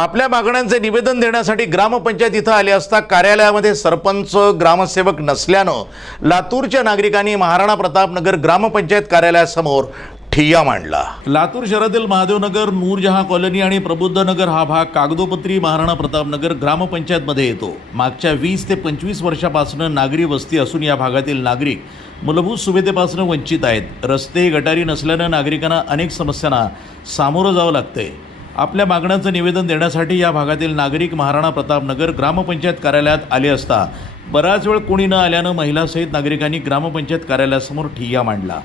आपल्या मागण्यांचे निवेदन देण्यासाठी ग्रामपंचायत इथं आले असता कार्यालयामध्ये सरपंच ग्रामसेवक नसल्यानं लातूरच्या नागरिकांनी महाराणा प्रतापनगर ग्रामपंचायत कार्यालयासमोर ठिय्या मांडला. लातूर शहरातील महादेवनगर नूरजहा कॉलनी आणि प्रबुद्धनगर हा भाग कागदोपत्री महाराणा प्रतापनगर ग्रामपंचायतमध्ये येतो. मागच्या वीस ते पंचवीस वर्षापासून नागरी वस्ती असून या भागातील नागरिक मूलभूत सुविधेपासून वंचित आहेत. रस्ते गटारी नसल्यानं नागरिकांना अनेक समस्यांना सामोरं जावं लागतंय. आपल्या मागण्यांचं निवेदन देण्यासाठी या भागातील नागरिक महाराणा प्रतापनगर ग्रामपंचायत कार्यालयात आले असता बराच वेळ कोणी न आल्यानं महिलासहित नागरिकांनी ग्रामपंचायत कार्यालयासमोर ठिय्या मांडला.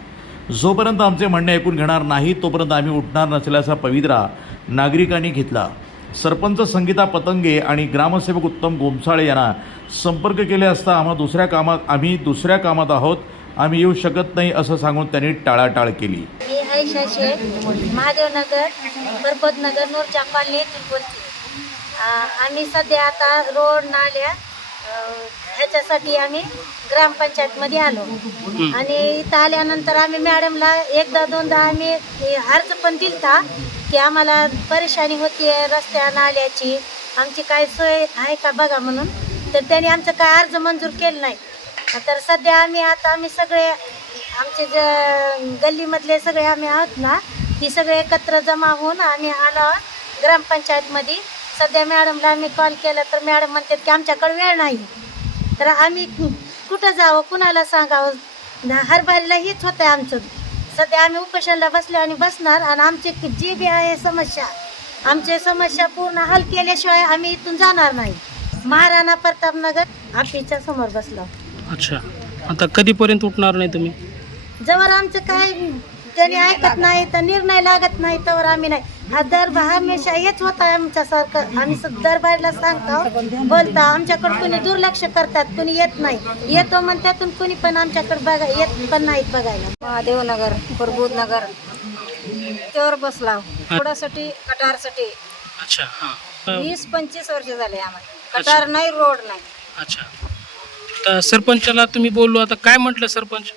जोपर्यंत आमचे म्हणणे ऐकून घेणार नाही तोपर्यंत आम्ही उठणार नसल्याचा पवित्रा नागरिकांनी घेतला. सरपंच संगीता पतंगे आणि ग्रामसेवक उत्तम गोमसाळे यांना संपर्क केले असता आम्हा दुसऱ्या कामात आम्ही दुसऱ्या कामात आहोत आम्ही येऊ शकत नाही असं सांगून त्यांनी टाळाटाळ केली. आयशा शेख महादेवनगर परबतनगर नूरच्या कॉलनी येथून बोलते आम्ही सध्या आता रोड नाल्या ह्याच्यासाठी आम्ही ग्रामपंचायतमध्ये आलो. आणि इथं आल्यानंतर आम्ही मॅडमला एकदा दोनदा आम्ही अर्ज पण दिलता की आम्हाला परेशानी होती रस्त्या नाल्याची आमची काय सोय आहे का बघा म्हणून. तर त्यांनी आमचं काय अर्ज मंजूर केलं नाही. तर सध्या आम्ही आता आम्ही सगळे आमचे जे गल्लीमधले सगळे आम्ही आहोत ना ती सगळे एकत्र जमा होऊन आम्ही आलो ग्रामपंचायतमध्ये. सध्या मॅडमला आम्ही कॉल केला तर मॅडम म्हणतात की आमच्याकडे वेळ नाही. तर आम्ही कुठं जावं कुणाला सांगावं? ना हरभरीला हेच होतं आहे आमचं. सध्या आम्ही उपोषणला बसले आणि बसणार आणि आमची जी बी आहे समस्या आमची समस्या पूर्ण हल केल्याशिवाय आम्ही इथून जाणार नाही. महाराणा प्रतापनगर आपीच्या समोर बसलो. अच्छा. आता कधीपर्यंत उठणार नाही तुम्ही? जवळ आमचं काय त्यांनी ऐकत नाही तर निर्णय लागत नाही तर आम्ही नाही. हा दर हमेशा हेच होत आहे आमच्यासारखं. आम्ही दरबारला सांगतो बोलता आमच्याकडे कुणी दुर्लक्ष करतात कुणी येत नाही. येतो म्हणतात आणि कुणी पण आमच्याकडे बघा येत पण नाहीत बघायला. महादेवनगर प्रबोधनगर. त्यावर बसला. थोड्यासाठी कटारसाठी. अच्छा हां. वीस पंचवीस वर्ष झाले आम्हाला. कटार नाही रोड नाही. अच्छा. तर सरपंचाला तुम्ही बोललो आता काय म्हटलं सरपंच?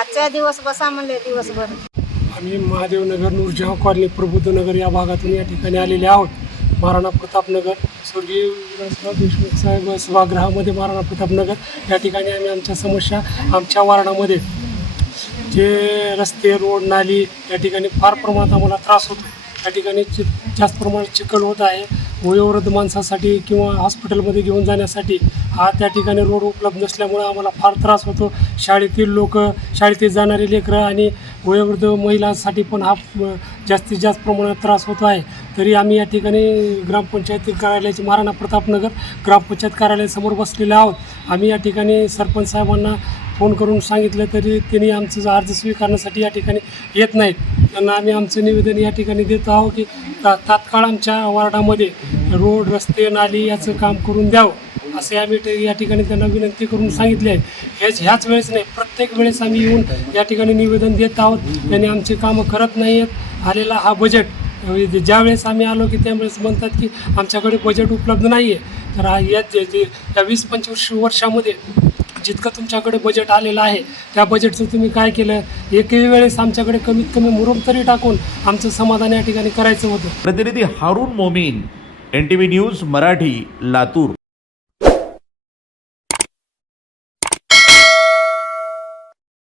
आजचा दिवस बसा म्हणले दिवसभर. आम्ही महादेवनगर नूरजहा कॉलनी प्रबुद्धनगर या भागातून या ठिकाणी आलेले आहोत. महाराणा प्रतापनगर स्वर्गीय विलासराव देशमुख साहेब सभागृहामध्ये महाराणा प्रतापनगर. या ठिकाणी आम्ही आमच्या समस्या आमच्या वार्डामध्ये जे रस्ते रोड नाली या ठिकाणी फार प्रमाणात आम्हाला त्रास होतो. या ठिकाणी चि जास्त प्रमाणात चिखल होत आहे. वयोवृद्ध माणसासाठी किंवा हॉस्पिटलमध्ये घेऊन जाण्यासाठी हा त्या ठिकाणी रोड उपलब्ध नसल्यामुळं आम्हाला फार त्रास होतो. शाळेतील लोक शाळेतील जाणारे लेकरं आणि वयोवृद्ध महिलांसाठी पण हा जास्तीत जास्त प्रमाणात त्रास होतो आहे. तरी आम्ही या ठिकाणी ग्रामपंचायत कार्यालयाचे महाराणा प्रतापनगर ग्रामपंचायत कार्यालयासमोर बसलेले आहोत. आम्ही या ठिकाणी सरपंच साहेबांना फोन करून सांगितलं तरी त्यांनी आमचं अर्ज स्वीकारण्यासाठी या ठिकाणी येत नाहीत. त्यांना आम्ही आमचं निवेदन या ठिकाणी देत आहोत की ता तात्काळ आमच्या वार्डामध्ये रोड रस्ते नाली याचं काम करून द्यावं असे आम्ही या ठिकाणी त्यांना विनंती करून सांगितले आहे. हेच ह्याच वेळेस नाही प्रत्येक वेळेस आम्ही येऊन या ठिकाणी निवेदन देत आहोत. त्यांनी आमची कामं करत नाही आहेत आलेला हा बजेट म्हणजे ज्या वेळेस आम्ही आलो की त्यावेळेस म्हणतात की आमच्याकडे बजेट उपलब्ध नाही आहे तर हा या जे जे या वीस पंचवीस वर्षामध्ये जितकं तुमच्याकडे बजेट आलेलं आहे त्या बजेटचं तुम्ही काय केलं? एकही वेळेस आमच्याकडे कमीत कमी मुरुम तरी टाकून आमचं समाधान या ठिकाणी करायचं होतं. प्रतिनिधी Haroon Momin N T V news Marathi Latur.